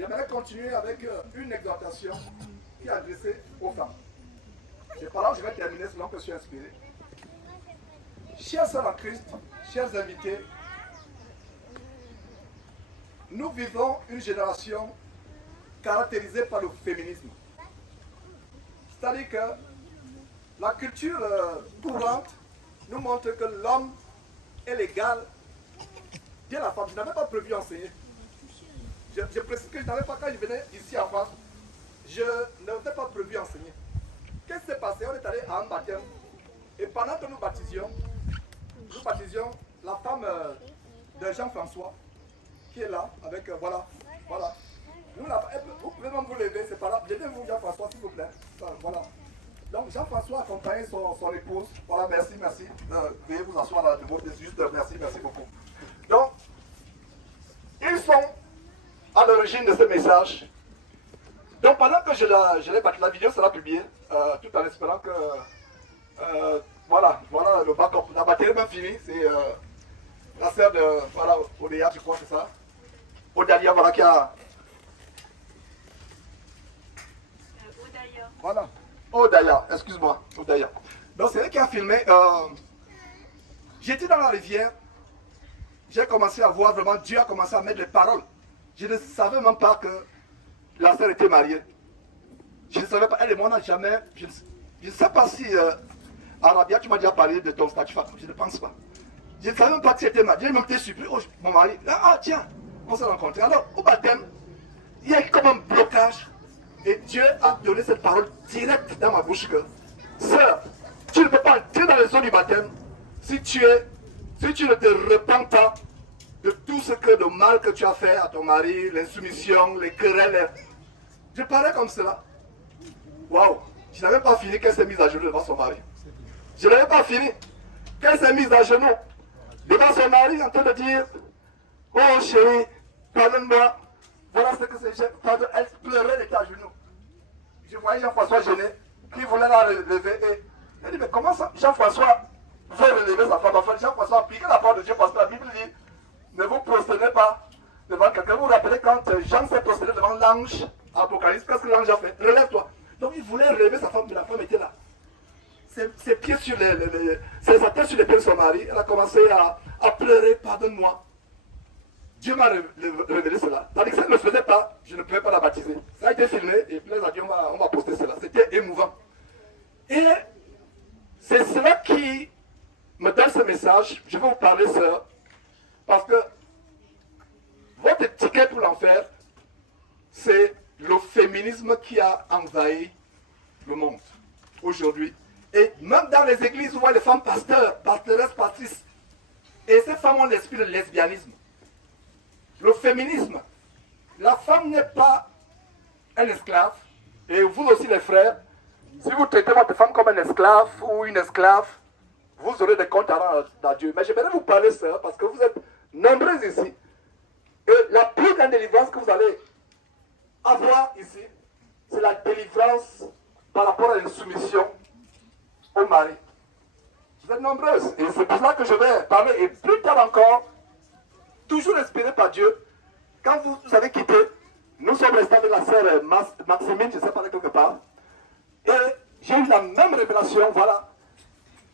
J'aimerais continuer avec une exhortation qui est adressée aux femmes. C'est par là que je vais terminer selon que je suis inspiré. Chers sœurs en Christ, chers invités, nous vivons une génération caractérisée par le féminisme. C'est-à-dire que la culture courante nous montre que l'homme est l'égal de la femme. Je n'avais pas prévu enseigner. Je précise que je n'avais pas, quand je venais ici en France, je n'avais pas prévu enseigner. Qu'est-ce qui s'est passé? On est allé à un baptême. Et pendant que nous baptisions la femme de Jean-François, qui est là, avec, voilà. Vous pouvez même vous lever, c'est pas grave. Levez-vous Jean-François, s'il vous plaît. Voilà. Donc Jean-François accompagne son épouse. Voilà, merci. Veuillez vous asseoir là, juste merci beaucoup. Donc, ils sont à l'origine de ce message. Donc pendant que je l'ai bâti, la vidéo sera publiée, tout en espérant que, voilà, le backup, la batterie est même finie, c'est la sœur de, voilà, Odaya, je crois, c'est ça. Odalia, voilà, qui a... Odaya. Voilà. Odaya, excuse-moi, Odaya. Donc c'est elle qui a filmé. J'étais dans la rivière, j'ai commencé à voir vraiment, Dieu a commencé à mettre les paroles. Je ne savais même pas que la sœur était mariée. Je ne savais pas, elle et moi, on n'a jamais... Je ne sais pas si, Arabia, tu m'as déjà parlé de ton statut femme, je ne pense pas. Je ne savais même pas que c'était marié. J'ai même été surpris. Oh, mon mari, ah tiens, on s'est rencontrés. Alors, au baptême, il y a comme un blocage. Et Dieu a donné cette parole directe dans ma bouche que, sœur, tu ne peux pas entrer dans les eaux du baptême si tu ne te repens pas de tout ce que de mal que tu as fait à ton mari, l'insoumission, les querelles. Je parlais comme cela. Waouh, je n'avais pas fini qu'elle s'est mise à genoux devant son mari. Je n'avais pas fini qu'elle s'est mise à genoux devant son mari en train de dire, oh chérie, pardonne-moi, voilà ce que c'est. Elle pleurait, elle était à genoux. Je voyais Jean-François gêné, qui voulait la relever. Et elle dit, mais comment ça, Jean-François veut relever sa femme? Enfin, Jean-François a appliqué la parole de Dieu parce que la Bible dit, ne vous prosternez pas devant quelqu'un. Vous vous rappelez quand Jean s'est prosterné devant l'ange, Apocalypse, qu'est-ce que l'ange a fait? Relève-toi. Donc il voulait relever sa femme, mais la femme était là. Ses pieds sur sa tête sur les pieds de son mari. Elle a commencé à pleurer, pardonne-moi. Dieu m'a révélé cela. Tandis que ça ne le faisait pas, je ne pouvais pas la baptiser. Ça a été filmé et plaise à Dieu, on va poster cela. C'était émouvant. Et c'est cela qui me donne ce message. Je vais vous parler, sœur, parce que votre ticket pour l'enfer, c'est le féminisme qui a envahi le monde aujourd'hui. Et même dans les églises, vous voyez les femmes pasteurs, pastoresses, pastrices. Et ces femmes ont l'esprit de lesbianisme. Le féminisme. La femme n'est pas un esclave. Et vous aussi les frères, si vous traitez votre femme comme un esclave ou une esclave, vous aurez des comptes à rendre à Dieu. Mais j'aimerais vous parler, sœur, parce que vous êtes nombreux ici. Et la plus grande délivrance que vous allez avoir ici, c'est la délivrance par rapport à une soumission au mari. Vous êtes nombreuses. Et c'est pour cela que je vais parler. Et plus tard encore, toujours inspiré par Dieu, quand vous avez quitté, nous sommes restés avec la sœur Maximine, je ne sais pas, quelque part. Et j'ai eu la même révélation, voilà.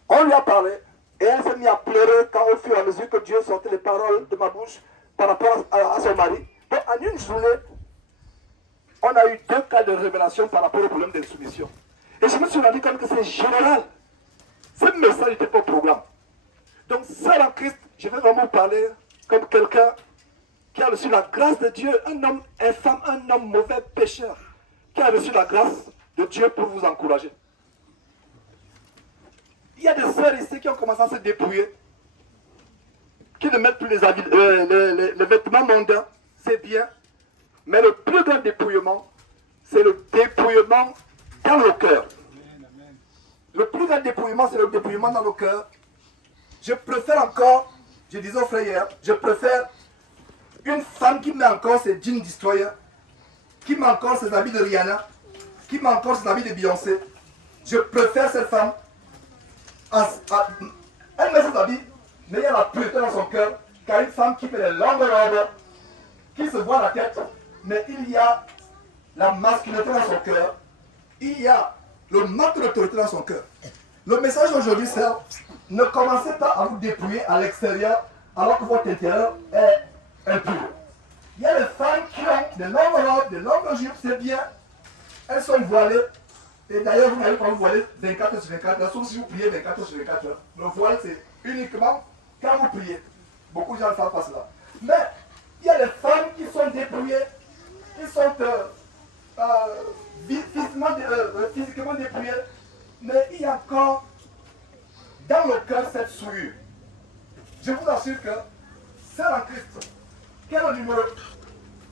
On lui a parlé, et elle s'est mise à pleurer quand au fur et à mesure que Dieu sortait les paroles de ma bouche par rapport à son mari. Donc en une journée, on a eu 2 cas de révélation par rapport au problème de soumission. Et je me suis rendu compte que c'est général. Ce message n'était pas au programme. Donc, seul en Christ, je vais vraiment parler comme quelqu'un qui a reçu la grâce de Dieu, un homme infâme, un homme mauvais, pécheur, qui a reçu la grâce de Dieu pour vous encourager. Il y a des sœurs ici qui ont commencé à se dépouiller, qui ne mettent plus les vêtements mondains, c'est bien, mais le plus grand dépouillement, c'est le dépouillement dans le cœur. Le plus grand dépouillement, c'est le dépouillement dans le cœur. Je préfère encore, je disais aux frères hier, je préfère une femme qui met encore ses jeans Destroyer, qui met encore ses habits de Rihanna, qui met encore ses habits de Beyoncé. Je préfère cette femme. Elle met ses habits, mais il y a la pureté dans son cœur, qu'à une femme qui fait des longues robes, qui se voit la tête, mais il y a la masculinité dans son cœur, il y a le manque d'autorité dans son cœur. Le message aujourd'hui, c'est ne commencez pas à vous dépouiller à l'extérieur alors que votre intérieur est impur. Il y a des femmes qui ont des longues robes, des longues jupes, c'est bien. Elles sont voilées. Et d'ailleurs, vous n'allez pas vous voiler 24 heures sur 24 heures, sauf si vous priez 24 heures sur 24 heures. Le voile, c'est uniquement quand vous priez. Beaucoup de gens ne savent pas cela. Mais il y a des femmes qui sont dépouillées, qui sont physiquement dépouillées, mais il y a encore dans le cœur cette souillure. Je vous assure que c'est en Christ. Quel est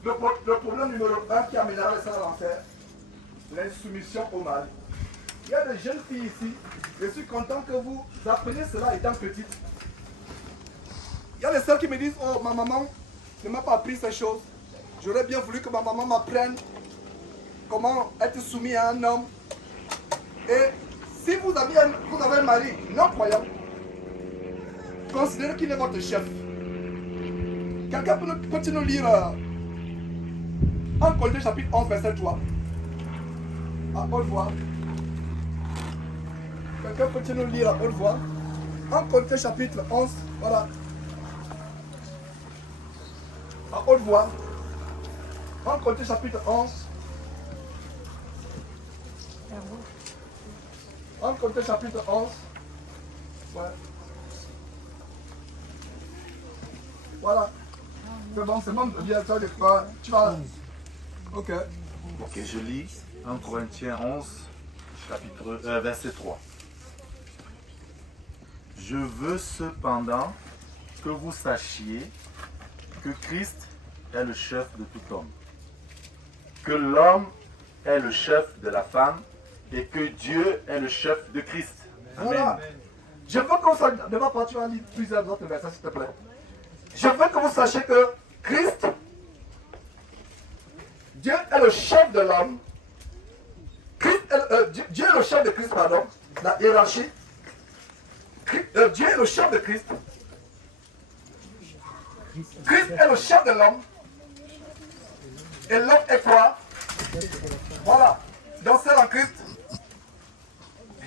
le problème numéro 1 qui amènera ça à l'enfer? L'insoumission au mari. Il y a des jeunes filles ici, je suis content que vous appreniez cela étant petite. Il y a des sœurs qui me disent, oh ma maman ne m'a pas appris ces choses. J'aurais bien voulu que ma maman m'apprenne comment être soumis à un homme. Et si vous avez un mari non croyant, considérez qu'il est votre chef. Quelqu'un peut nous lire 1 Corinthiens chapitre 11 verset 3. À haute voix. Quelqu'un peut nous lire à haute voix 1 Corinthiens chapitre 11. Voilà. À haute voix. 1 Corinthiens chapitre 11. 1 Corinthiens chapitre 11. Ouais. Voilà. C'est bon, c'est bon. Bien, tu vas. Ok. Ok, je lis 1 Corinthiens 11, verset 3. Je veux cependant que vous sachiez que Christ est le chef de tout homme, que l'homme est le chef de la femme et que Dieu est le chef de Christ. Amen. Voilà. Je veux que vous sachiez, de ma part, tu vas lire plusieurs autres versets, s'il te plaît. Je veux que vous sachiez que Christ, Dieu est le chef de l'homme. Dieu est le chef de Christ, pardon. La hiérarchie. Dieu est le chef de Christ. Christ est le chef de l'homme. Et l'homme est quoi? Voilà. Donc c'est en Christ.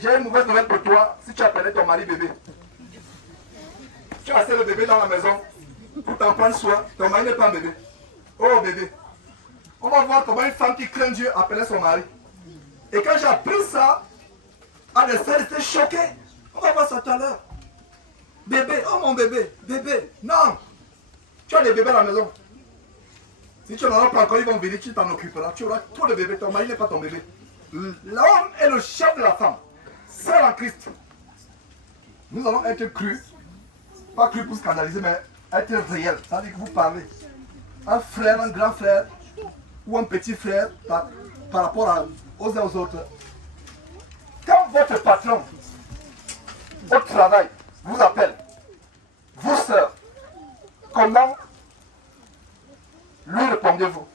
J'ai une mauvaise nouvelle pour toi. Si tu appelais ton mari bébé, tu as laissé le bébé dans la maison pour t'en prendre soin. Ton mari n'est pas un bébé. Oh bébé. On va voir comment une femme qui craint Dieu appelait son mari. Et quand j'ai appris ça, les sœurs étaient choquées. On va voir ça tout à l'heure. Bébé, oh mon bébé, bébé. Non. Tu as des bébés à la maison. Si tu n'en as pas encore, ils vont venir, tu t'en occuperas. Tu auras tout le bébé. Ton mari n'est pas ton bébé. L'homme est le chef de la femme. C'est en Christ. Nous allons être crus. Pas crus pour scandaliser, mais être réel. Ça veut dire que vous parlez. Un frère, un grand frère, ou un petit frère par rapport aux uns aux autres. Quand votre patron au travail vous appelle, vous sœurs, comment lui répondez-vous?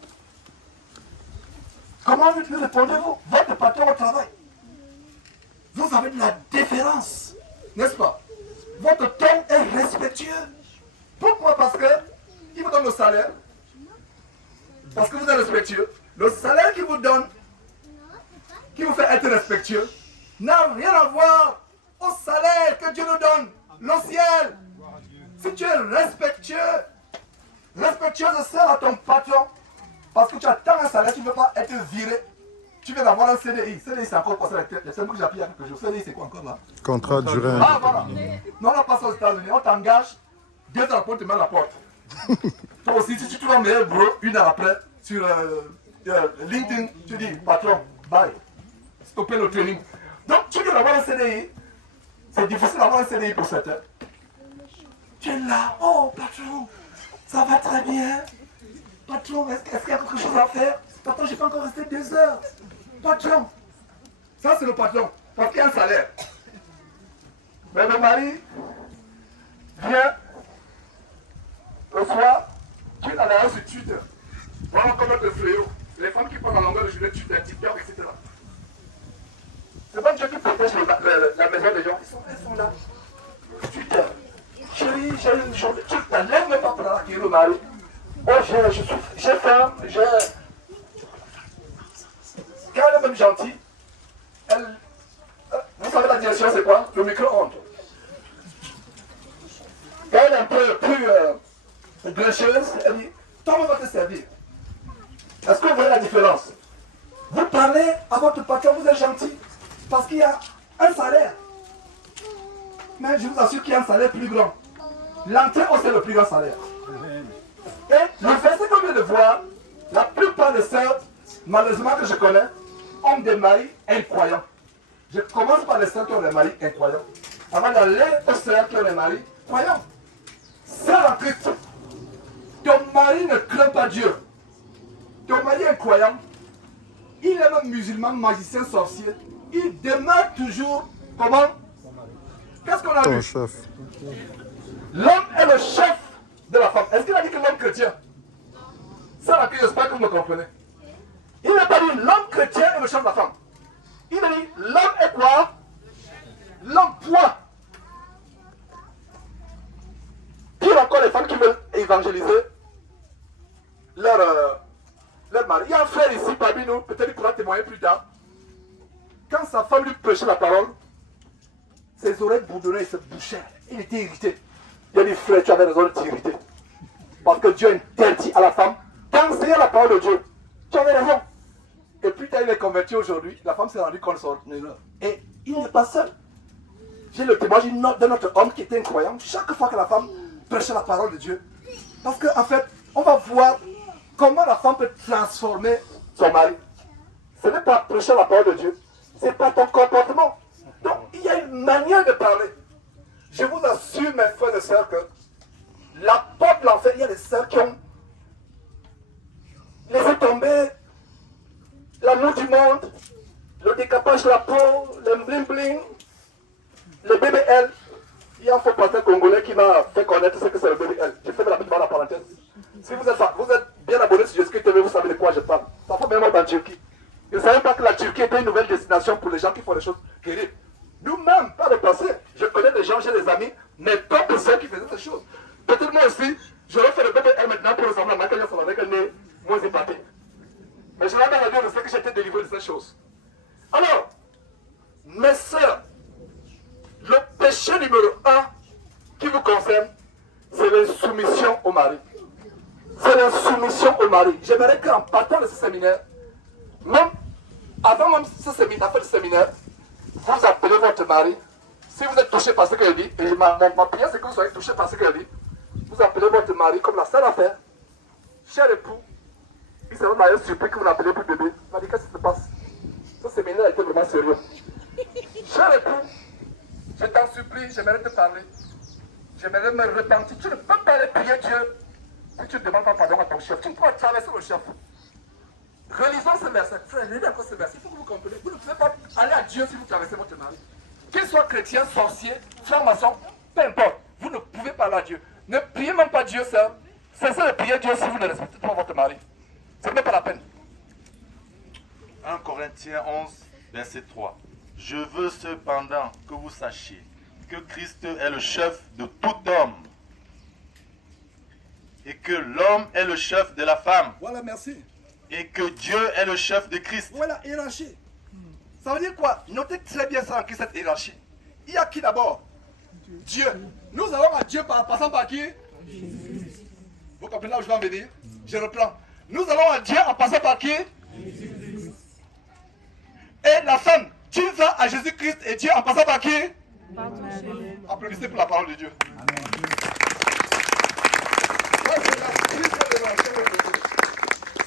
Comment lui répondez-vous? Votre patron au travail. Vous avez de la déférence, n'est-ce pas? Votre ton est respectueux. Pourquoi? Parce que il vous donne le salaire. Parce que vous êtes respectueux. Le salaire qu'il vous donne, qui vous fait être respectueux, n'a rien à voir au salaire que Dieu nous donne, le ciel. Si tu es respectueux, respectueuse sert à ton patron, parce que tu attends un salaire, tu ne veux pas être viré. Tu veux avoir un CDI. CDI, c'est encore quoi? C'est le truc que j'ai appris il y a quelques jours. CDI, c'est quoi encore là? Contrat de durée. Ah, voilà. Non, on n'a pas ça aux États-Unis. On t'engage, 2 heures après, tu mets à la porte. Toi aussi, si tu trouves un meilleur boulot, 1 heure après, sur LinkedIn, tu dis, patron, bye. Stopper le training. Donc, tu veux avoir un CDI. C'est difficile d'avoir un CDI pour certains. Tu es là, oh, patron, ça va très bien. Patron, est-ce qu'il y a quelque chose à faire? Patron, je n'ai pas encore resté 2 heures. Patron. Ça, c'est le patron. Parce qu'il y a un salaire. Mais le mari vient le soir, tu n'as rien sur Twitter. Voilà comment le fléau. Les femmes qui prennent la longueur de journée Twitter, TikTok, etc. C'est pas Dieu qui protège la maison des gens. Ils sont là. Twitter. Chérie, j'ai une journée. Tu t'enlèves même pas pour accueillir le mari. Oh, j'ai faim, femme gentille, elle... Vous savez la direction c'est quoi? Le micro-ondes. Quand elle est un peu plus grincheuse, elle dit, toi on va te servir. Est-ce que vous voyez la différence? Vous parlez à votre patron, vous êtes gentil, parce qu'il y a un salaire. Mais je vous assure qu'il y a un salaire plus grand. L'entrée, c'est le plus grand salaire. Et le verset qu'on vient de voir, la plupart des sœurs, malheureusement que je connais, ont des maris incroyants. Je commence par les sœurs qui ont des maris incroyants. Avant d'aller aux sœurs qui ont des maris croyants. Sœur en Christ, ton mari ne craint pas Dieu. Ton mari est incroyant. Il est même musulman, magicien, sorcier. Il demeure toujours comment? Qu'est-ce qu'on a Ton vu? chef. L'homme est le chef de la femme. Est-ce qu'il a dit que l'homme chrétien? Ça, j'espère que vous me comprenez. Il n'a pas dit l'homme chrétien est le chef de la femme. Il a dit l'homme est quoi? L'homme point. Pire encore, les femmes qui veulent évangéliser leur mari. Il y a un frère ici parmi nous, peut-être il pourra témoigner plus tard. Quand sa femme lui prêchait la parole, ses oreilles bourdonnaient et se bouchaient. Il était irrité. Il a dit, frère, tu avais raison de t'irriter. Parce que Dieu interdit à la femme d'enseigner la parole de Dieu. Tu avais raison. Et plus tard, il est converti aujourd'hui. La femme s'est rendue compte de son erreur. Et il n'est pas seul. J'ai le témoignage d'un autre homme qui était incroyant. Chaque fois que la femme prêchait la parole de Dieu. Parce qu'en fait, on va voir comment la femme peut transformer son mari. Ce n'est pas prêcher la parole de Dieu. Ce n'est pas ton comportement. Donc, il y a une manière de parler. Je vous assure, mes frères et sœurs, que la porte de l'enfer, il y a des sœurs qui ont laissé tomber l'amour du monde, le décapage de la peau, le bling-bling, le BBL. Il y a un faux pasteur congolais qui m'a fait connaître ce que c'est le BBL. Je fais de la petite la parenthèse. Si vous êtes bien abonné sur Jésus TV, vous savez de quoi je parle. Ça fait même en Turquie. Je ne savais pas que la Turquie était une nouvelle destination pour les gens qui font des choses terribles. Nous-mêmes, pas le passé. Je connais des gens, j'ai des amis, mais pas de ceux qui faisaient ces choses. Peut-être moi aussi, j'aurais fait le BBL maintenant pour ressembler à Michael Jackson avec un nez moins épaté. Mais je l'avais dit, je sais que j'étais délivré de ces choses. Alors, mes sœurs, le péché numéro 1 qui vous concerne, c'est l'insoumission au mari. C'est l'insoumission au mari. J'aimerais qu'en partant de ce séminaire, même avant même ce séminaire, la fin du séminaire, vous appelez votre mari. Si vous êtes touché par ce qu'elle dit, et ma prière c'est que vous soyez touché par ce qu'elle dit, vous appelez votre mari comme la seule affaire. Cher époux, il sera d'ailleurs surpris que vous n'appelez plus bébé. Il m'a dit qu'est-ce qui se passe? Ce séminaire était vraiment sérieux. Cher époux, je t'en supplie, j'aimerais te parler. J'aimerais me repentir. Tu ne peux pas aller prier Dieu si tu ne demandes pas pardon à ton chef. Tu ne peux pas traverser le chef. Relisons ce verset. Frère, relisez encore ce verset. Il faut que vous compreniez. Vous ne pouvez pas aller à Dieu si vous traversez votre mari. Qu'il soit chrétien, sorcier, franc-maçon, peu importe. Vous ne pouvez pas aller à Dieu. Ne priez même pas Dieu, sœur. Cessez de prier Dieu si vous ne respectez pas votre mari. Ce n'est pas la peine. 1 Corinthiens 11, verset 3. Je veux cependant que vous sachiez que Christ est le chef de tout homme et que l'homme est le chef de la femme Voilà, merci. et que Dieu est le chef de Christ. Voilà, hiérarchie. Ça veut dire quoi? Notez très bien ça en qui cette hiérarchie. Il y a qui d'abord? Dieu. Nous allons à Dieu par passant par qui? Vous comprenez là où je vais en venir? Je reprends. Nous allons à Dieu en passant par qui? Et la femme, tu vas à Jésus-Christ et Dieu en passant par qui? Applaudissez pour la parole de Dieu.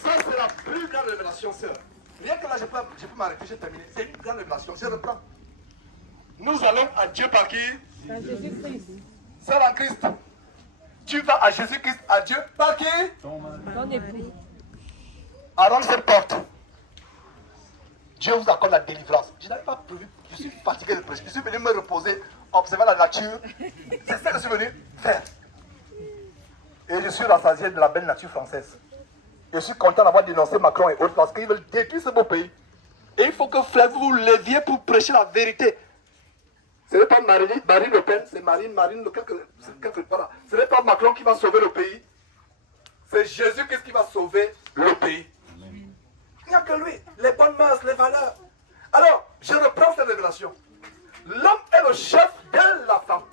Ça, c'est la plus grande révélation, sœur. Rien que là, je peux m'arrêter, j'ai terminé. C'est une grande révélation. Je reprends. Nous allons à Dieu par qui? Par Jésus-Christ. Sœur en Christ. Tu vas à Jésus-Christ, à Dieu par qui? Ton époux. Alors cette porte. Dieu vous accorde la délivrance. Je n'avais pas prévu. Je suis fatigué de prêcher. Je suis venu me reposer, observer la nature. C'est ça que je suis venu faire. Et je suis rassasié de la belle nature française. Je suis content d'avoir dénoncé Macron et autres parce qu'ils veulent détruire ce beau pays. Et il faut que frère, vous vous leviez pour prêcher la vérité. Ce n'est pas Marine Le Pen, c'est Marine quelque part. Ce n'est pas Macron qui va sauver le pays. C'est Jésus qui va sauver le pays. Il n'y a que lui, les bonnes mœurs, les valeurs. Alors, je reprends cette révélation. L'homme est le chef de la femme.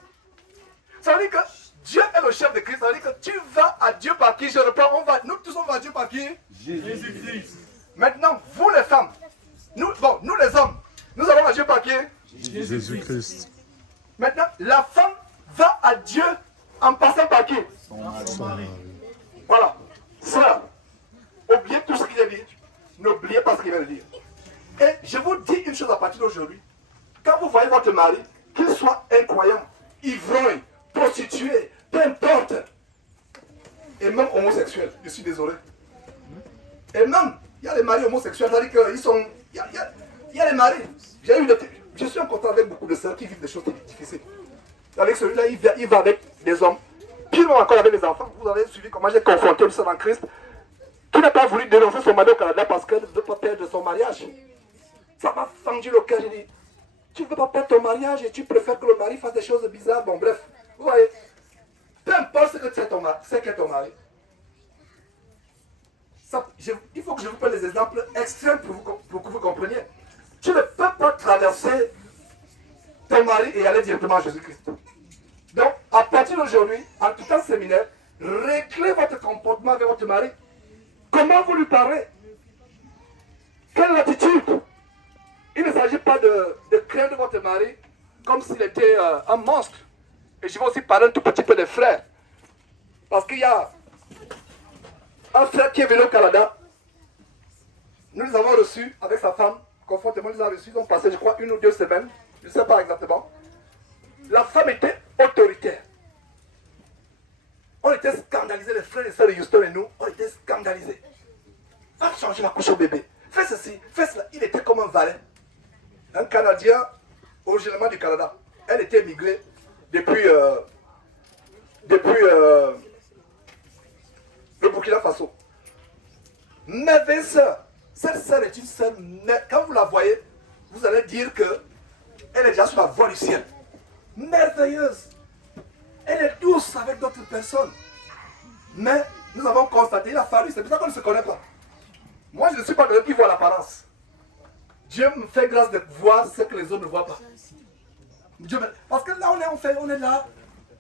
Ça veut dire que Dieu est le chef de Christ. Ça veut dire que tu vas à Dieu par qui? Je reprends, nous tous on va à Dieu par qui? Jésus-Christ. Maintenant, vous les femmes, nous les hommes, nous allons à Dieu par qui? Jésus-Christ. Maintenant, la femme va à Dieu en passant par qui? Son mari. Voilà. Sœur, oubliez tout ce qu'il a dit. N'oubliez pas ce qu'il vient de dire. Et je vous dis une chose à partir d'aujourd'hui. Quand vous voyez votre mari, qu'il soit incroyant, ivrogne, prostitué, peu importe, et même homosexuel, je suis désolé. Et même, il y a les maris homosexuels, c'est-à-dire qu'ils sont... Il y a les maris. Je suis en contact avec beaucoup de sœurs qui vivent des choses difficiles. C'est-à-dire que celui-là, il va avec des hommes. Puis non encore avec les enfants. Vous avez suivi comment j'ai confronté une sœur en Christ qui n'a pas voulu dénoncer son mari au Canada parce qu'elle ne veut pas perdre son mariage. Ça m'a fendu le cœur. J'ai dit, tu ne veux pas perdre ton mariage et tu préfères que le mari fasse des choses bizarres. Bon, bref, vous voyez, peu importe ce que c'est ton mari, il faut que je vous prenne des exemples extrêmes pour que vous compreniez. Tu ne peux pas traverser ton mari et aller directement à Jésus-Christ. Donc, à partir d'aujourd'hui, en tout temps séminaire, réglez votre comportement avec votre mari. Comment vous lui parlez? Quelle attitude? Il ne s'agit pas de craindre votre mari comme s'il était un monstre. Et je vais aussi parler un tout petit peu des frères. Parce qu'il y a un frère qui est venu au Canada. Nous les avons reçus avec sa femme. Confortément, nous les avons reçus. Ils ont passé, je crois, 1 ou 2 semaines. Je ne sais pas exactement. La femme était autoritaire. On était scandalisés, les frères et sœurs de Houston et nous, on était scandalisés. Va changer la couche au bébé. Fais ceci, fais cela. Il était comme un valet. Un Canadien, originairement du Canada. Elle était émigrée depuis le Burkina Faso. Merveilleuse sœur. Cette sœur est une sœur, mais quand vous la voyez, vous allez dire que elle est déjà sur la voie du ciel. Merveilleuse. Elle est douce avec d'autres personnes. Mais nous avons constaté, il a fallu, c'est pour ça qu'on ne se connaît pas. Moi, je ne suis pas quelqu'un qui voit l'apparence. Dieu me fait grâce de voir ce que les autres ne voient pas. Parce que là, on est là,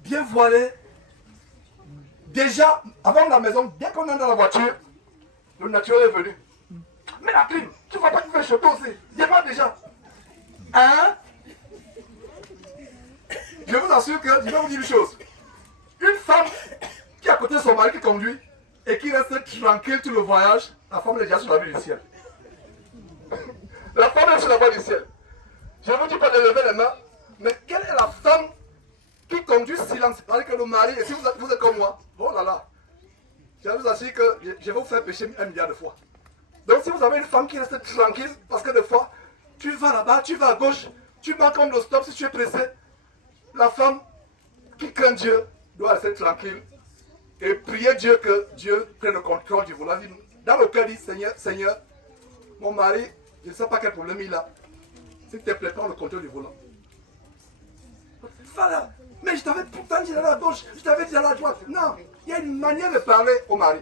bien voilé. Déjà, avant la maison, dès qu'on est dans la voiture, le naturel est venu. Mais la clim, tu ne vois pas qu'il fait chaud aussi. Dis-moi déjà. Hein? Je vous assure que je vais vous dire une chose. Une femme qui est à côté de son mari qui conduit et qui reste tranquille tout le voyage, la femme est déjà sur la voie du ciel. La femme est sur la voie du ciel. Je ne vous dis pas de lever les mains, mais quelle est la femme qui conduit silence? C'est-à-dire que le mari, et si vous êtes comme moi, oh là là, je vous assure que je vais vous faire pécher 1 milliard de fois. Donc si vous avez une femme qui reste tranquille, parce que des fois, tu vas là-bas, tu vas à gauche, tu manques comme le stop si tu es pressé. La femme qui craint Dieu doit rester tranquille et prier Dieu que Dieu prenne le contrôle du volant. Dans le cœur, dit Seigneur, mon mari, je ne sais pas quel problème il a. S'il te plaît, prends le contrôle du volant. Voilà. Mais je t'avais pourtant dit d'aller à gauche, je t'avais dit d'aller à droite. Non, il y a une manière de parler au mari.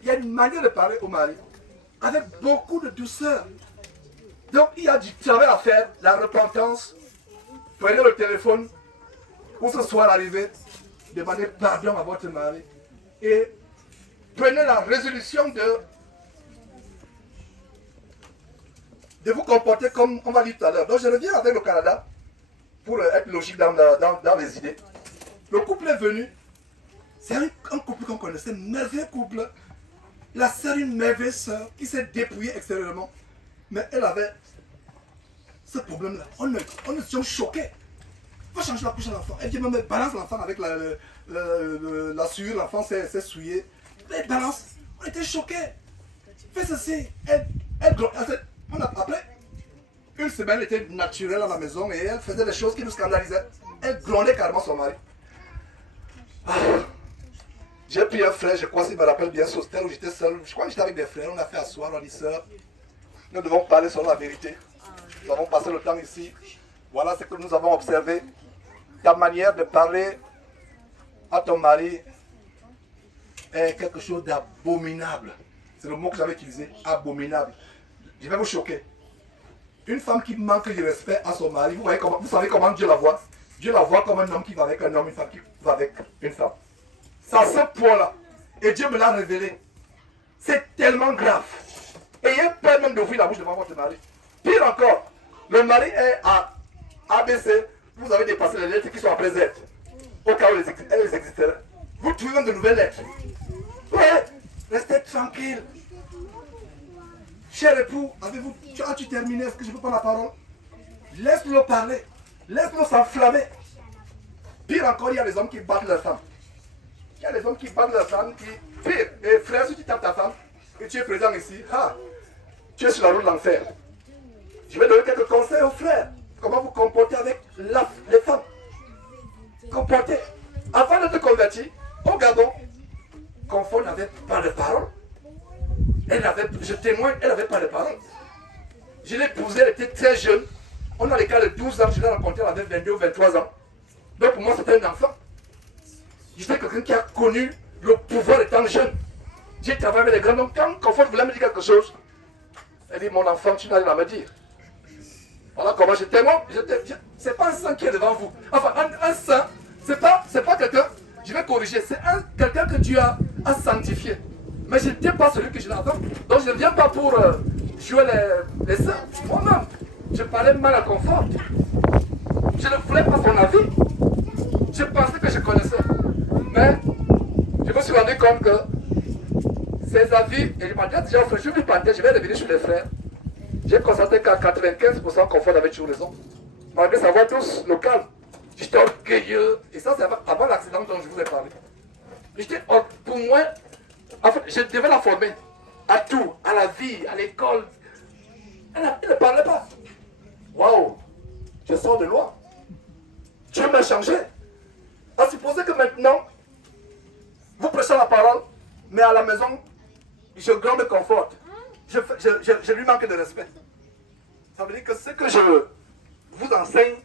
Il y a une manière de parler au mari avec beaucoup de douceur. Donc il y a du travail à faire, la repentance. Prenez le téléphone pour ce soir arrivé, demandez pardon à votre mari et prenez la résolution de vous comporter comme on va dire tout à l'heure. Donc je reviens avec le Canada pour être logique dans les idées. Le couple est venu, c'est un couple qu'on connaissait, merveilleux couple. La sœur, une merveilleuse sœur qui s'est dépouillée extérieurement, mais elle avait ce problème-là. On était choqués. Il faut changer la couche à l'enfant. Elle dit même balance l'enfant avec la souillure, l'enfant s'est souillé. Elle balance. On était choqués. Fais ceci. Après, une semaine, elle était naturelle à la maison et elle faisait des choses qui nous scandalisaient. Elle grondait carrément son mari. J'ai pris un frère, je crois qu'il me rappelle bien, sur terre où j'étais seul. Je crois que j'étais avec des frères, on a fait asseoir, on a dit sœur, nous devons parler selon la vérité. Nous avons passé le temps ici. Voilà ce que nous avons observé. Ta manière de parler à ton mari est quelque chose d'abominable. C'est le mot que j'avais utilisé, abominable. Je vais vous choquer. Une femme qui manque de respect à son mari, vous savez comment Dieu la voit? Dieu la voit comme un homme qui va avec un homme, une femme qui va avec une femme. C'est à ce point-là. Et Dieu me l'a révélé. C'est tellement grave. Ayez peur même d'ouvrir la bouche devant votre mari. Pire encore, le mari est à ABC, vous avez dépassé les lettres qui sont après Z. Au cas où elles existeraient. Vous trouvez même de nouvelles lettres. Ouais, restez tranquille. Cher époux, avez-vous, as-tu terminé? Est-ce que je peux prendre la parole? Laisse-le parler. Laisse-le s'enflammer. Pire encore, il y a les hommes qui battent leurs femmes. Il y a les hommes qui battent leurs femmes, pire. Et frère, si tu tapes ta femme, et tu es présent ici, tu es sur la route de l'enfer. Je vais donner quelques conseils aux frères. Comment vous comporter avec les femmes. Comporter. Avant de te convertir, au Gabon, Confort n'avait pas de parole. Je témoigne, elle n'avait pas de parole. Je l'ai épousée, elle était très jeune. On a les cas de 12 ans, je l'ai rencontrée, elle avait 22 ou 23 ans. Donc pour moi, c'était un enfant. J'étais quelqu'un qui a connu le pouvoir étant jeune. J'ai travaillé avec les grands. Donc quand Confort voulait me dire quelque chose, elle dit, mon enfant, tu n'as rien à me dire. Voilà comment je témoigne. C'est pas un saint qui est devant vous. Enfin, un saint, c'est pas quelqu'un, je vais corriger, c'est quelqu'un que Dieu a sanctifié. Mais je n'étais pas celui que je l'avais. Donc je ne viens pas pour jouer les saints. Moi-même, je parlais mal à Confort. Je ne voulais pas son avis. Je pensais que je connaissais. Mais je me suis rendu compte que ses avis, et je m'en déjà fait, je vais revenir sur les frères. J'ai constaté qu'à 95% Confort avait toujours raison. Malgré sa voix douce, locale. J'étais orgueilleux. Et ça, c'est avant l'accident dont je vous ai parlé. Pour moi, en fait, je devais la former. À tout, à la vie, à l'école. Elle ne parlait pas. Waouh! Je sors de loin. Dieu m'a changé. À supposer que maintenant, vous prêchez la parole, mais à la maison, je gronde Confort. Je lui manque de respect. Ça veut dire que ce que je vous enseigne,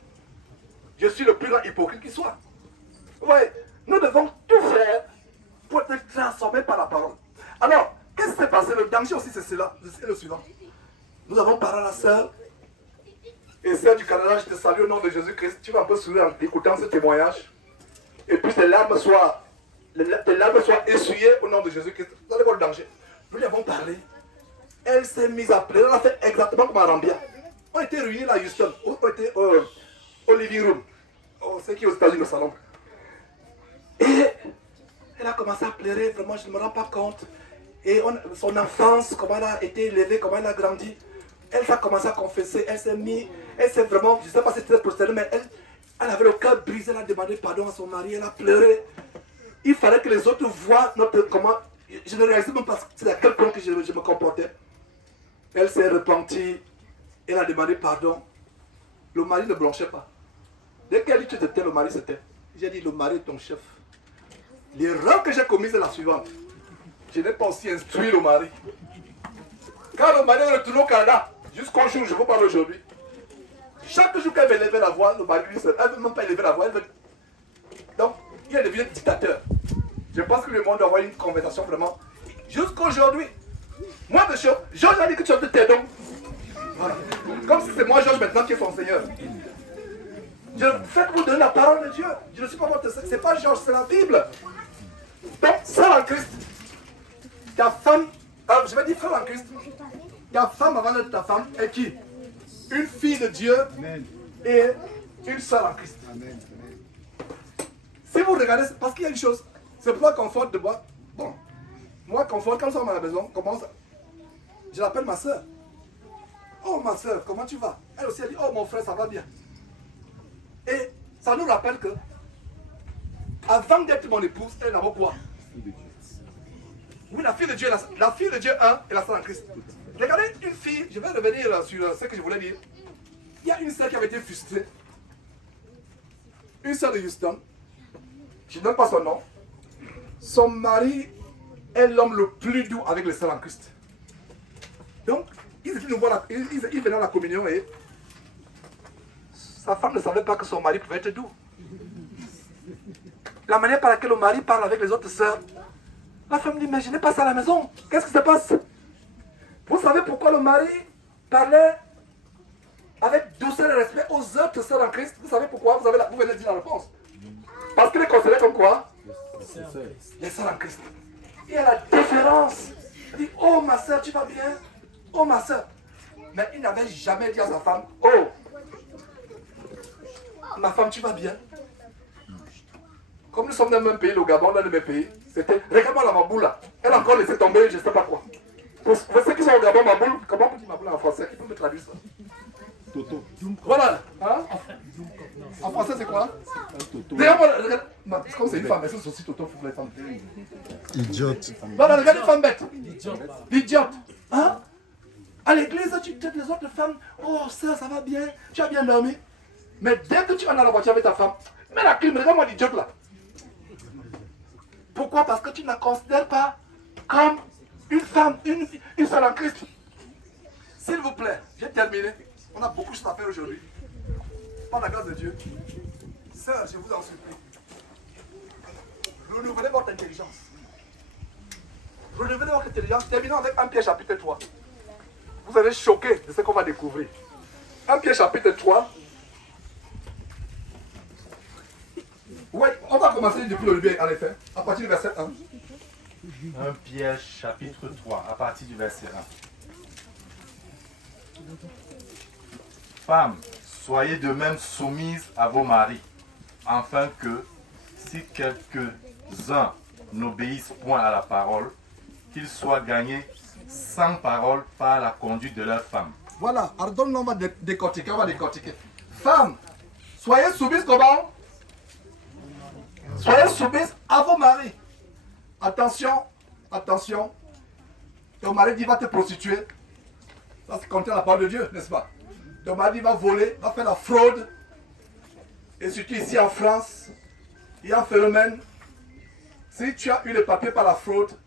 je suis le plus grand hypocrite qui soit. Oui, nous devons tout faire pour être transformés par la parole. Alors, qu'est-ce qui s'est passé? Le danger aussi, c'est cela. C'est le suivant. Nous avons parlé à la sœur. Et sœur du Canada, je te salue au nom de Jésus-Christ. Tu vas un peu sourire en écoutant ce témoignage. Et puis tes larmes soient essuyées au nom de Jésus-Christ. Vous allez voir le danger. Nous lui avons parlé. Elle s'est mise à pleurer. Elle a fait exactement comme Arambia. On était réunis là à Houston. On était au living room. C'est qui est aux États-Unis, le salon. Et elle a commencé à pleurer. Vraiment, je ne me rends pas compte. Et son enfance, comment elle a été élevée, comment elle a grandi. Elle a commencé à confesser. Elle s'est vraiment, je ne sais pas si c'était prosternée, mais elle avait le cœur brisé. Elle a demandé pardon à son mari. Elle a pleuré. Il fallait que les autres voient comment. Je ne réalisais même pas à quel point que je me comportais. Elle s'est repentie. Elle a demandé pardon. Le mari ne blanchait pas. Dès qu'elle dit tu te tais, le mari se tait. J'ai dit le mari est ton chef. L'erreur que j'ai commise est la suivante. Je n'ai pas aussi instruit le mari. Quand le mari est retourné au Canada, jusqu'au jour où je vous parle aujourd'hui, chaque jour qu'elle veut élever la voix, le mari lui seul, elle ne veut même pas élever la voix. Donc, il est devenu dictateur. Je pense que le monde doit avoir une conversation vraiment. Jusqu'aujourd'hui, moi, monsieur, Georges a dit que tu as de tes dons. Voilà. Comme si c'est moi, Georges, maintenant qui est son Seigneur. Faites-vous donner la parole de Dieu. Je ne suis pas votre Seigneur. Ce n'est pas Georges, c'est la Bible. Donc, frère en Christ, ta femme, je vais dire frère en Christ, ta femme avant d'être ta femme est qui? Une fille de Dieu et une sœur en Christ. Si vous regardez, parce qu'il y a une chose, c'est pourquoi Confort de bois. Bon, moi, Confort, quand nous sommes à la maison, je l'appelle ma soeur. Oh, ma soeur, comment tu vas? Elle aussi, elle dit, oh, mon frère, ça va bien. Et ça nous rappelle que, avant d'être mon épouse, elle est d'abord quoi? Oui, la fille de Dieu, la fille de Dieu 1 et la sœur en Christ. Regardez une fille, je vais revenir sur ce que je voulais dire. Il y a une sœur qui avait été frustrée. Une sœur de Houston. Je ne donne pas son nom. Son mari est l'homme le plus doux avec les sœurs en Christ. Donc, ils venaient à la communion et sa femme ne savait pas que son mari pouvait être doux. La manière par laquelle le mari parle avec les autres sœurs, La femme dit, mais je n'ai pas ça à la maison. Qu'est-ce qui se passe? Vous savez pourquoi le mari parlait avec douceur et respect aux autres sœurs en Christ? Vous savez pourquoi? Vous venez de dire la réponse. Parce qu'il les considérait comme quoi? Les sœurs en Christ. Il y a la différence. Il dit, oh ma soeur, tu vas bien? Oh ma soeur. Mais il n'avait jamais dit à sa femme, oh, ma femme, tu vas bien? Comme nous sommes dans le même pays, le Gabon, dans le même pays, c'était, regarde-moi la maboule là. Elle a encore laissé tomber, je ne sais pas quoi. Pour ceux qui sont au Gabon, maboule, comment on dit maboule en français? Qui peut me traduire ça? Toto. Voilà. Hein? En français, c'est quoi? Regarde-moi, c'est comme c'est une femme, mais c'est aussi Toto pour les femmes. Idiote. Voilà, regarde une femme bête. L'idiote. Hein? À l'église, tu traites les autres femmes. Oh, ça va bien. Tu as bien dormi. Mais dès que tu vas dans la voiture avec ta femme, mets la clim, regarde-moi l'idiote là. Pourquoi? Parce que tu ne la considères pas comme une femme, une seule en Christ. S'il vous plaît, j'ai terminé. On a beaucoup de choses à faire aujourd'hui. Par la grâce de Dieu. Sœur, je vous en supplie. Renouvelez votre intelligence. Renouvelez votre intelligence. Terminons avec 1 Pierre chapitre 3. Vous allez choquer de ce qu'on va découvrir. 1 Pierre chapitre 3. Oui, on va commencer depuis le début, en effet, à partir du verset 1. 1 Pierre chapitre 3, à partir du verset 1. Femmes, soyez de même soumises à vos maris, afin que, si quelques-uns n'obéissent point à la parole, qu'ils soient gagnés sans parole par la conduite de leurs femmes. Voilà, alors donc on va décortiquer, Femmes, soyez soumises comment? Soyez soumises à vos maris. Attention, attention. Ton mari dit va te prostituer. Ça c'est contient la parole de Dieu, n'est-ce pas? Ton mari va voler, va faire la fraude. Et surtout ici en France, il y a un phénomène. Si tu as eu les papiers par la fraude,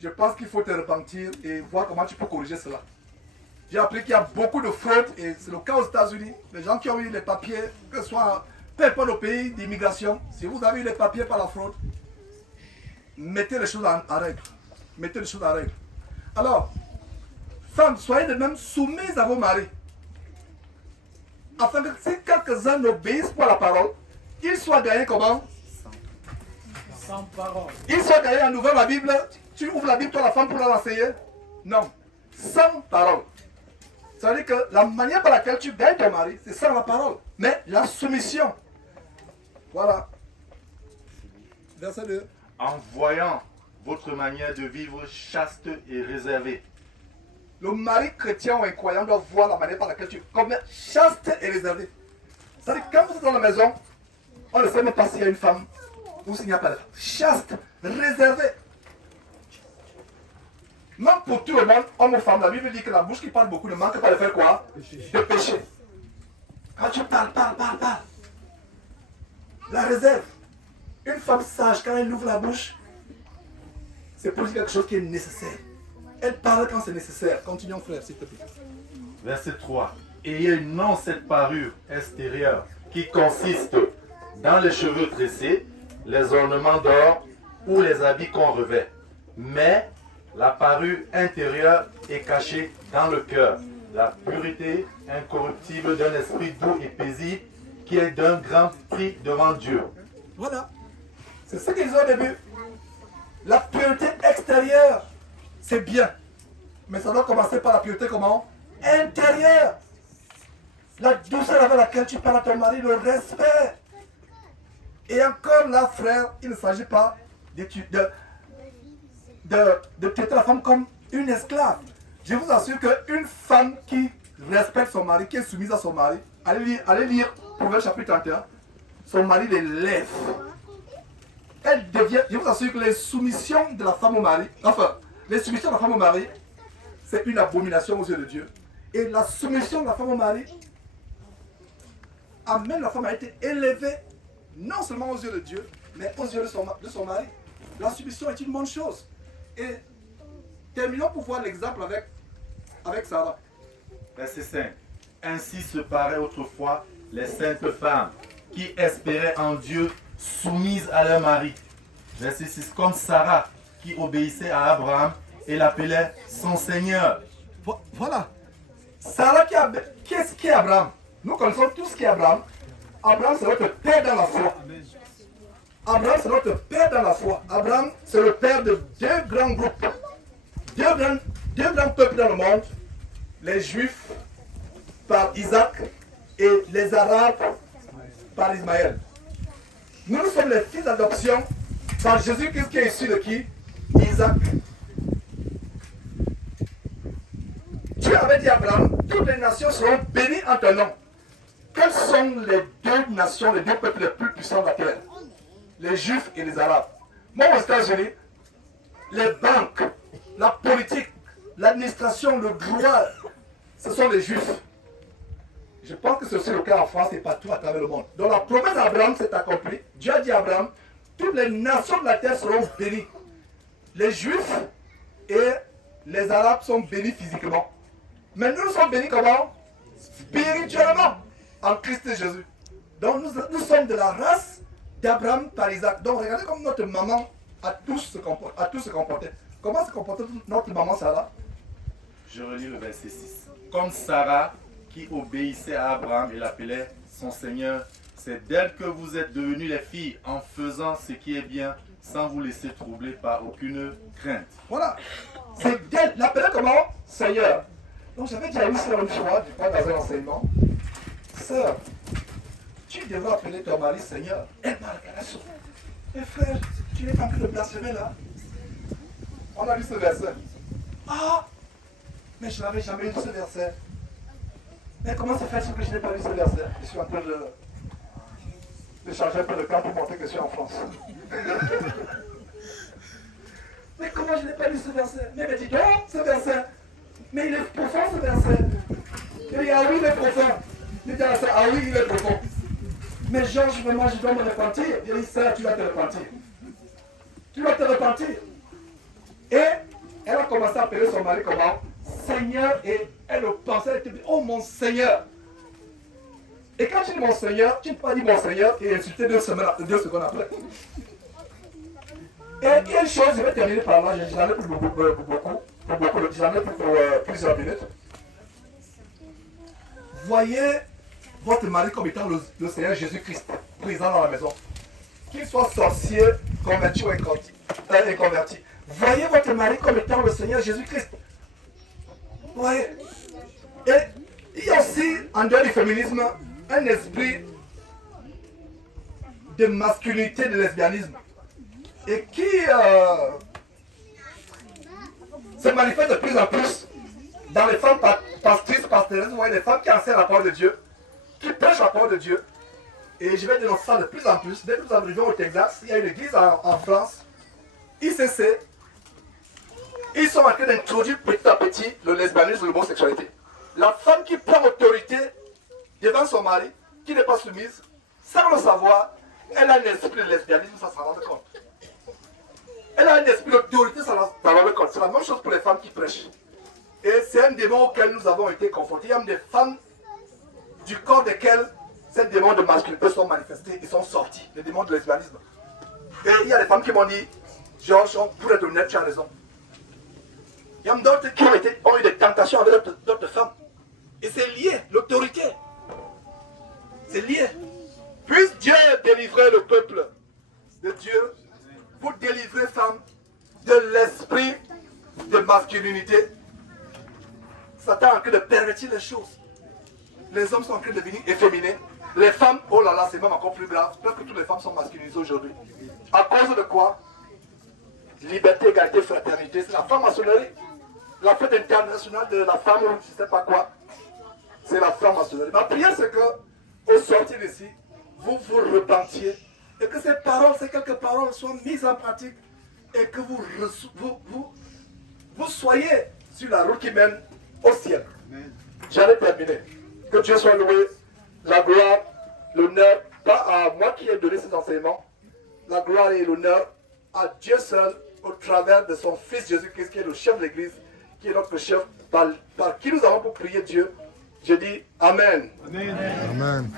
je pense qu'il faut te repentir et voir comment tu peux corriger cela. J'ai appris qu'il y a beaucoup de fraude et c'est le cas aux États-Unis. Les gens qui ont eu les papiers, que ce soit peu importe le pays d'immigration, si vous avez eu les papiers par la fraude, mettez les choses en règle. Mettez les choses en règle. Alors, femmes, soyez de même soumises à vos maris. Afin que si quelques-uns n'obéissent pas à la parole, ils soient gagnés comment? Sans parole. Ils soient gagnés en ouvrant la Bible. Tu ouvres la Bible, toi, la femme, pour leur enseigner? Non. Sans parole. Ça veut dire que la manière par laquelle tu gagnes ton mari, c'est sans la parole. Mais la soumission. Voilà. Verset 2. En voyant votre manière de vivre chaste et réservée. Le mari chrétien ou incroyant doit voir la manière par laquelle tu es comme chaste et réservé. C'est-à-dire que quand vous êtes dans la maison, on ne sait même pas s'il y a une femme ou s'il n'y a pas de femme. Chaste, réservé. Même pour tout le monde, homme ou femme, la Bible dit que la bouche qui parle beaucoup ne manque pas de faire quoi? De pécher. Quand tu parles. La réserve. Une femme sage, quand elle ouvre la bouche, c'est pour dire quelque chose qui est nécessaire. Elle parle quand c'est nécessaire. Continuons, frère, s'il te plaît. Verset 3. Ayez non cette parure extérieure qui consiste dans les cheveux tressés, les ornements d'or ou les habits qu'on revêt, mais la parure intérieure est cachée dans le cœur, la pureté incorruptible d'un esprit doux et paisible qui est d'un grand prix devant Dieu. Voilà. C'est ce qu'ils ont au début. La pureté extérieure, c'est bien. Mais ça doit commencer par la pureté comment? Intérieure. La douceur avec laquelle tu parles à ton mari, le respect. Et encore là, frère, il ne s'agit pas de traiter la femme comme une esclave. Je vous assure qu'une femme qui respecte son mari, qui est soumise à son mari, allez lire Proverbe chapitre 31, son mari l'élève. Elle devient, je vous assure que les soumissions de la femme au mari, les soumissions de la femme au mari, c'est une abomination aux yeux de Dieu. Et la soumission de la femme au mari amène la femme à être élevée, non seulement aux yeux de Dieu, mais aux yeux de son mari. La soumission est une bonne chose. Et terminons pour voir l'exemple avec Sarah. Verset 5. Ainsi se paraient autrefois les saintes femmes qui espéraient en Dieu soumises à leur mari. Verset 6. Comme Sarah qui obéissait à Abraham et l'appelait son Seigneur. Voilà. Sarah qu'est-ce qui est Abraham? Nous connaissons tout ce qui est Abraham. Abraham, c'est notre père dans la foi. Abraham, c'est notre père dans la foi. Abraham, c'est le père de deux grands groupes. Deux grands peuples dans le monde. Les Juifs par Isaac et les Arabes par Ismaël. Nous sommes les fils d'adoption par Jésus-Christ qui est issu de qui? Isaac. Dieu avait dit à Abraham, toutes les nations seront bénies en ton nom. Quelles sont les deux nations, les deux peuples les plus puissants de la terre? Les Juifs et les Arabes. Moi, aux États-Unis, les banques, la politique, l'administration, le droit, ce sont les Juifs. Je pense que c'est aussi le cas en France et partout à travers le monde. Donc la promesse d'Abraham s'est accomplie. Dieu a dit à Abraham, toutes les nations de la terre seront bénies. Les Juifs et les Arabes sont bénis physiquement. Mais nous sommes bénis comment? Spirituellement, en Christ Jésus. Donc nous sommes de la race d'Abraham par Isaac. Donc regardez comme notre maman a tous se comporté. Comment se comportait notre maman Sarah? Je relis le verset 6. Comme Sarah qui obéissait à Abraham et l'appelait son Seigneur, c'est d'elle que vous êtes devenues les filles en faisant ce qui est bien sans vous laisser troubler par aucune crainte. Voilà. C'est d'elle. L'appelait comment? Seigneur. Donc j'avais dit à une sœur une fois, du point dans un enseignement, sœur, tu devrais appeler ton mari Seigneur. Elle m'a regardé sur. Mais frère, tu n'es pas en train de blasphémer là. On a lu ce verset. Ah, mais je n'avais jamais lu ce verset. Mais comment se fait-il que je n'ai pas lu ce verset? Je suis en train de changer un peu de camp pour montrer que je suis en France. Mais comment je n'ai pas lu ce verset? Mais dis donc, ce verset. Mais il est profond ce verset. Il dit, ah oui, il est profond. Il dit à la sœur, ah oui, il est profond. Mais Georges, moi je dois me repentir. Il dit, sœur, tu vas te repentir. Tu vas te repentir. Et elle a commencé à appeler son mari comment? Seigneur. Et elle le pensait, elle était dit, oh mon Seigneur. Et quand tu dis mon Seigneur, tu ne peux pas dire mon Seigneur et insulter 2 secondes après. Et il y a une chose, je vais terminer par là, j'en ai pour beaucoup, j'en ai pour plusieurs minutes. Voyez votre mari comme étant le Seigneur Jésus-Christ, présent dans la maison. Qu'il soit sorcier, converti ou inconverti. Voyez votre mari comme étant le Seigneur Jésus-Christ. Voyez. Et il y a aussi, en dehors du féminisme, un esprit de masculinité, de lesbianisme. Et qui se manifeste de plus en plus dans les femmes pastrices, pastorales, vous voyez, les femmes qui enseignent la parole de Dieu, qui prêchent la parole de Dieu. Et je vais dénoncer ça de plus en plus. Dès que nous arrivons au Texas, il y a une église en France, ICC. Ils sont en train d'introduire petit à petit le lesbianisme, l'homosexualité. La femme qui prend autorité devant son mari, qui n'est pas soumise, sans le savoir, elle a un esprit de lesbianisme, ça s'en rend compte. Elle a un esprit d'autorité, ça s'en rend compte. C'est la même chose pour les femmes qui prêchent. Et c'est un démon auquel nous avons été confrontés. Il y a des femmes du corps desquelles ces démons de masculinité sont manifestés, ils sont sortis, les démons de lesbianisme. Et il y a des femmes qui m'ont dit, Georges, pour être honnête, tu as raison. Il y a d'autres qui ont eu des tentations avec d'autres femmes. Et c'est lié, l'autorité. C'est lié. Puisse Dieu délivrer le peuple de Dieu pour délivrer femmes de l'esprit de masculinité. Satan est en train de pervertir les choses. Les hommes sont en train de devenir efféminés. Les femmes, oh là là, c'est même encore plus grave. Presque toutes les femmes sont masculinisées aujourd'hui. À cause de quoi? Liberté, égalité, fraternité. C'est la franc-maçonnerie. La fête internationale de la femme, je ne sais pas quoi. C'est la franc-maçonnerie. Ma prière, c'est que, au sortir d'ici, vous vous repentiez. Et que ces paroles, ces quelques paroles soient mises en pratique. Et que vous soyez sur la route qui mène au ciel. J'allais terminer. Que Dieu soit loué. La gloire, l'honneur, pas à moi qui ai donné ces enseignements. La gloire et l'honneur à Dieu seul au travers de son Fils Jésus-Christ qui est le chef de l'Église, qui est notre chef, par qui nous avons pour prier Dieu. Je dis Amen. Amen. Amen.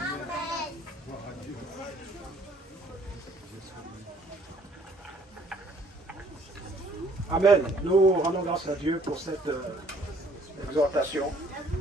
Amen. Nous rendons grâce à Dieu pour cette exhortation.